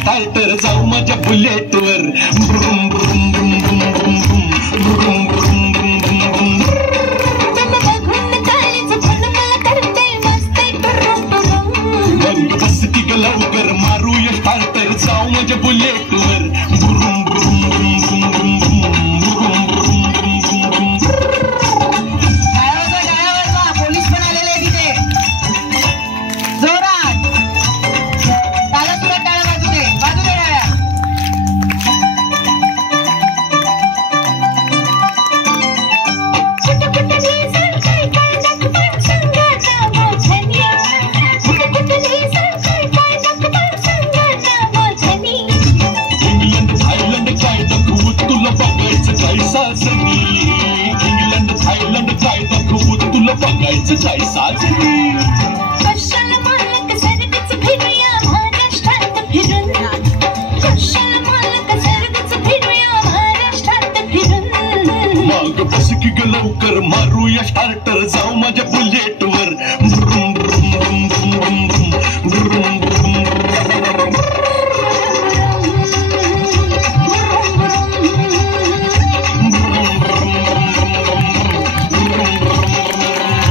starter जाऊ माझ्या बुलेटवर ब्रुम ब्रुम ब्रुम ब्रुम ब्रुम ब्रुम ब्रुम ब्रुम ब्रुम बस की ग लवकर मारूया स्टार्टर जाऊ माझ्या बुलेटवर ब्रुम ब्रुम ब्रुम ब्रुम ब्रुम इंग्लंड थायलंड काय दाखवू तुला बघायचं काय साजनी कशाला मालक सर्गच फिरूया महाराष्ट्रात फिरून कशाला मालक सर्गच फिरूया महाराष्ट्रात फिरून मग बस की ग लवकर मारूया स्टार्टर जाऊ माझ्या बुलेट